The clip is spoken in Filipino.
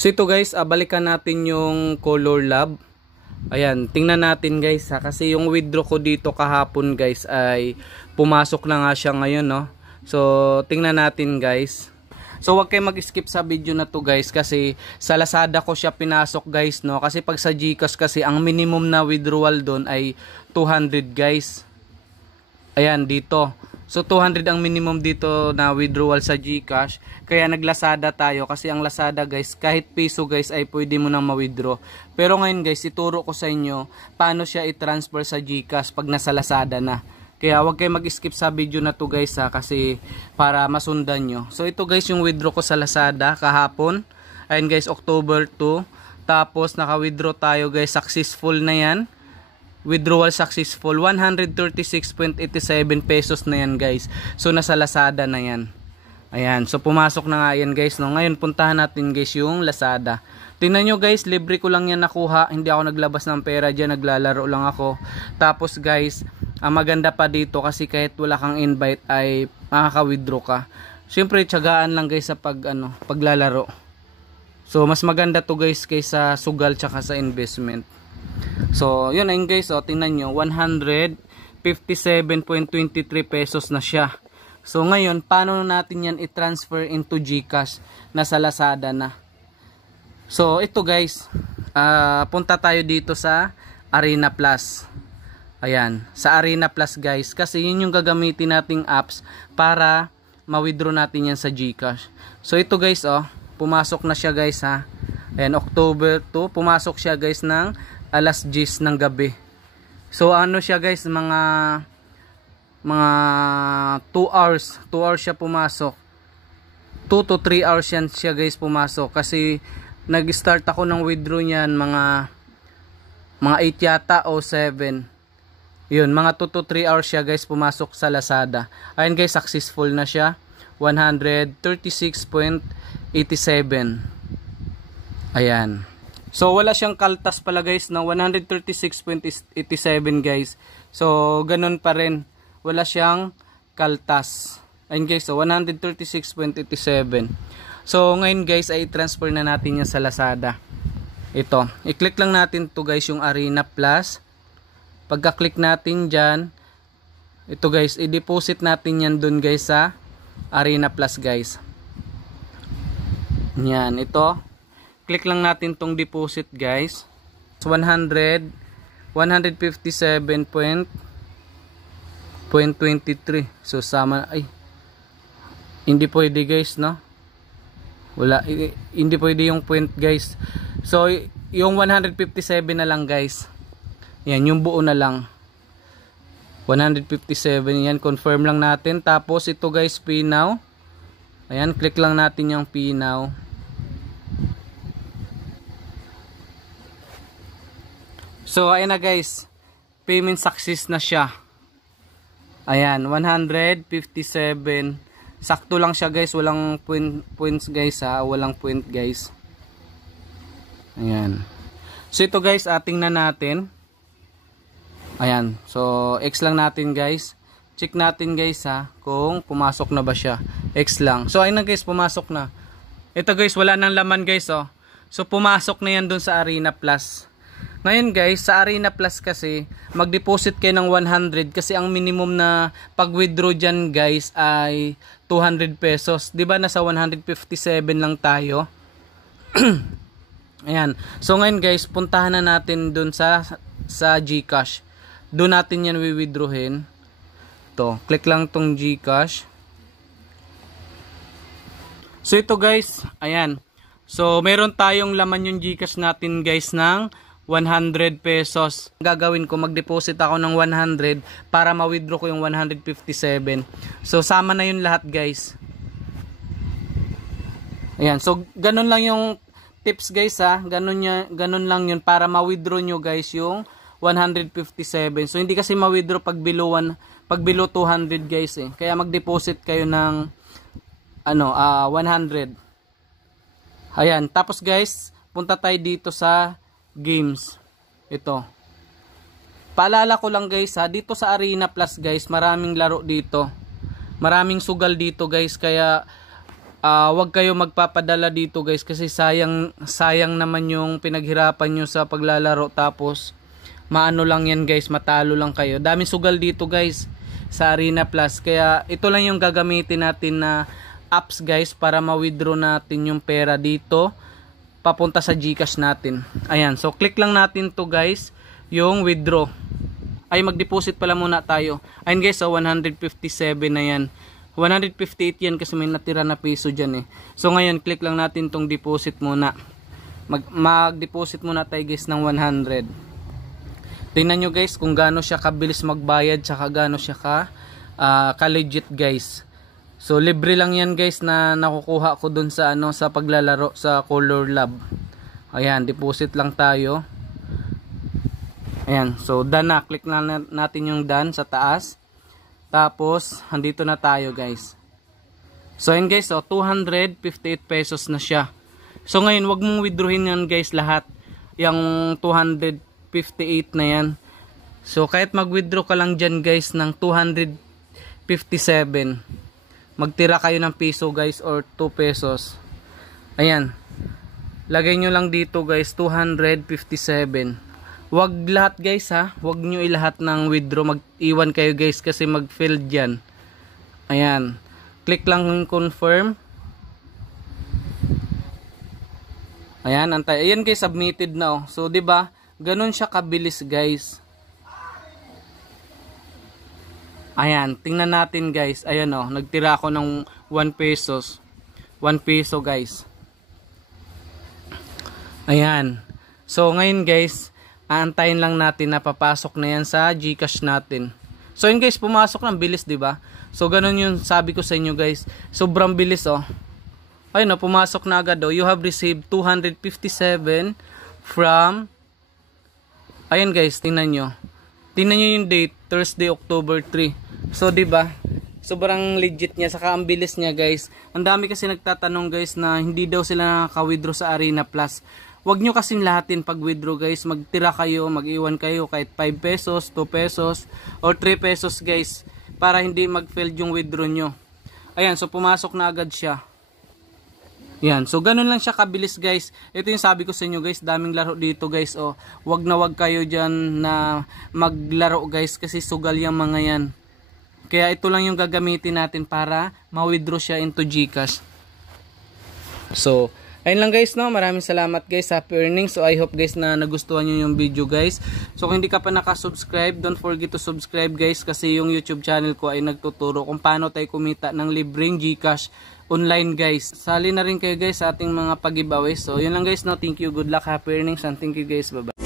So ito guys, balikan natin yung Color Lab. Ayan, tingnan natin guys ha, kasi yung withdraw ko dito kahapon guys ay pumasok na nga siya ngayon, no. So tingnan natin guys. So wag kayo mag-skip sa video na to guys, kasi sa Lazada ko siya pinasok guys, no. Kasi pag sa GCash kasi ang minimum na withdrawal doon ay 200 guys. Ayan dito. So 200 ang minimum dito na withdrawal sa GCash. Kaya nag-Lazada tayo, kasi ang Lazada guys, kahit piso guys ay pwede mo nang ma-withdraw. Pero ngayon guys, ituro ko sa inyo paano siya i-transfer sa GCash pag nasa Lazada na. Kaya wag kayo mag-skip sa video na to guys ha, kasi para masundan nyo. So ito guys yung withdraw ko sa Lazada kahapon. Ayun guys, October 2. Tapos naka-withdraw tayo guys, successful na yan. Withdrawal successful, 136.87 pesos na yan guys. So nasa Lazada na yan. Ayan, so pumasok na nga yan guys, no. Ngayon puntahan natin guys yung Lazada. Tingnan nyo guys, libre ko lang yan nakuha. Hindi ako naglabas ng pera dyan, naglalaro lang ako. Tapos guys, ang maganda pa dito kasi kahit wala kang invite ay makaka-withdraw ka. Siyempre tiyagaan lang guys sa paglalaro. So mas maganda to guys kaysa sugal tsaka sa investment. So yun ayun guys, tingnan nyo, 157.23 pesos na siya. So ngayon, paano natin yan i-transfer into GCash na sa Lazada na? So ito guys, punta tayo dito sa Arena Plus. Ayan, sa Arena Plus guys, kasi yun yung gagamitin nating apps para ma-withdraw natin yan sa GCash. So ito guys, pumasok na siya guys ha. Ayan, October 2, pumasok siya guys ng alas 10 ng gabi. So ano siya guys, mga 2 hours siya pumasok. 2 to 3 hours yan siya guys pumasok, kasi nag-start ako ng withdraw niyan mga 8 yata o 7. Yun, mga 2 to 3 hours siya guys pumasok sa Lazada. Ayun guys, successful na siya. 136.87. Ayan. So wala siyang kaltas pala guys, no? 136.87 guys. So ganun pa rin, wala siyang kaltas. Ayun guys, so 136.87. So ngayon guys ay transfer na natin yan sa Lazada. Ito, i-click lang natin to guys yung Arena Plus. Pagka-click natin dyan, ito guys, i-deposit natin yan dun guys sa Arena Plus guys. Yan, ito. Click lang natin tong deposit guys. 157.23. So sama, ay hindi pwede guys, no. Wala, hindi pwede yung point guys. So yung 157 na lang guys. Yan, yung buo na lang. 157 yan, confirm lang natin. Tapos ito guys, Pay Now. Ayan, click lang natin yung Pay Now. So ayan na guys, payment success na siya. Ayan, 157. Sakto lang siya guys, walang points guys ha, walang point guys. Ayan. So ito guys, tingnan natin. Ayan, so X lang natin guys. Check natin guys ha, kung pumasok na ba siya. X lang. So ayun na guys, pumasok na. Ito guys, wala nang laman guys, oh. So pumasok na yan dun sa Arena Plus. Ngayon guys, sa Arena Plus kasi, mag-deposit kayo ng 100 kasi ang minimum na pag-withdraw dyan guys ay 200 pesos. Diba nasa 157 lang tayo? Ayan. So ngayon guys, puntahan na natin dun sa GCash. Doon natin yan withdrawin. Ito, click lang tong GCash. So ito guys, ayan. So meron tayong laman yung GCash natin guys ng 100 pesos. Gagawin ko, mag-deposit ako ng 100 para ma-withdraw ko yung 157. So sama na yun lahat guys. Ayan, so ganun lang yung tips guys ha. Ganun lang yun para ma-withdraw nyo guys yung 157. So hindi kasi ma-withdraw pag below 200 guys eh. Kaya mag-deposit kayo ng 100. Ayan, tapos guys, punta tayo dito sa games. Ito. Paalala ko lang guys ha, dito sa Arena Plus guys, maraming laro dito. Maraming sugal dito guys, kaya wag kayo magpapadala dito guys kasi sayang naman yung pinaghirapan nyo sa paglalaro, tapos maano lang yan guys, matalo lang kayo. Daming sugal dito guys sa Arena Plus, kaya ito lang yung gagamitin natin na apps guys para ma-withdraw natin yung pera dito papunta sa GCash natin. Ayan, so click lang natin to guys, yung withdraw. Ay, mag-deposit pala muna tayo. Ayun guys, so 157 na yan. 158 yan kasi may natira na piso dyan eh. So ngayon, click lang natin tong deposit muna. Mag-deposit muna tayo guys ng 100. Tingnan nyo guys kung gaano siya kabilis magbayad, tsaka gaano siya ka-legit guys. So libre lang yan guys na nakukuha ko dun sa sa paglalaro sa Color Lab. Ayan, deposit lang tayo. Ayan, so done na. Click na natin yung done sa taas. Tapos, andito na tayo guys. So ayan guys, so 258 pesos na siya. So ngayon, wag mong withdrawin yan guys lahat. Yung 258 na yan. So kahit mag-withdraw ka lang dyan guys ng 257. Magtira kayo ng piso guys or 2 pesos. Ayan. Lagay nyo lang dito guys, 257. Wag lahat guys ha, wag nyo ilahat ng withdraw, mag-iwan kayo guys kasi mag-failed yan. Ayan, click lang yung confirm. Ayan, antay. Ayan guys, submitted na oh. So 'di ba? Ganun siya kabilis guys. Ayan, tingnan natin guys. Ayan oh, nagtira ako ng 1 pesos. 1 peso guys. Ayan. So ngayon guys, aantayin lang natin na papasok na yan sa GCash natin. So yun guys, pumasok ng bilis, di ba? So ganun yung sabi ko sa inyo guys. Sobrang bilis oh. Ayun oh, pumasok na agad oh. You have received 257 from... Ayun guys, tingnan nyo. Tingnan nyo yung date, Thursday, October 3. So di ba? Sobrang legit niya, saka ang bilis niya guys. Ang dami kasi nagtatanong guys na hindi daw sila nakaka-withdraw sa Arena Plus. Huwag nyo kasing lahatin pag withdraw guys. Magtira kayo, mag-iwan kayo kahit 5 pesos, 2 pesos, or 3 pesos guys. Para hindi mag-fail yung withdraw nyo. Ayan, so pumasok na agad siya. Yan, so ganun lang siya kabilis guys. Ito yung sabi ko sa inyo guys, daming laro dito guys. O, wag na wag kayo dyan na maglaro guys kasi sugal yung mga yan. Kaya ito lang yung gagamitin natin para ma-withdraw siya into GCash. So, ayun lang guys no, maraming salamat guys, happy earnings. So I hope guys na nagustuhan nyo yung video guys. So kung hindi ka pa nakasubscribe, don't forget to subscribe guys, kasi yung YouTube channel ko ay nagtuturo kung paano tayo kumita ng libreng GCash online guys. Sali na rin kayo guys sa ating mga pag-giveaways. So yun lang guys no, thank you, good luck, happy earnings, and thank you guys, bye bye.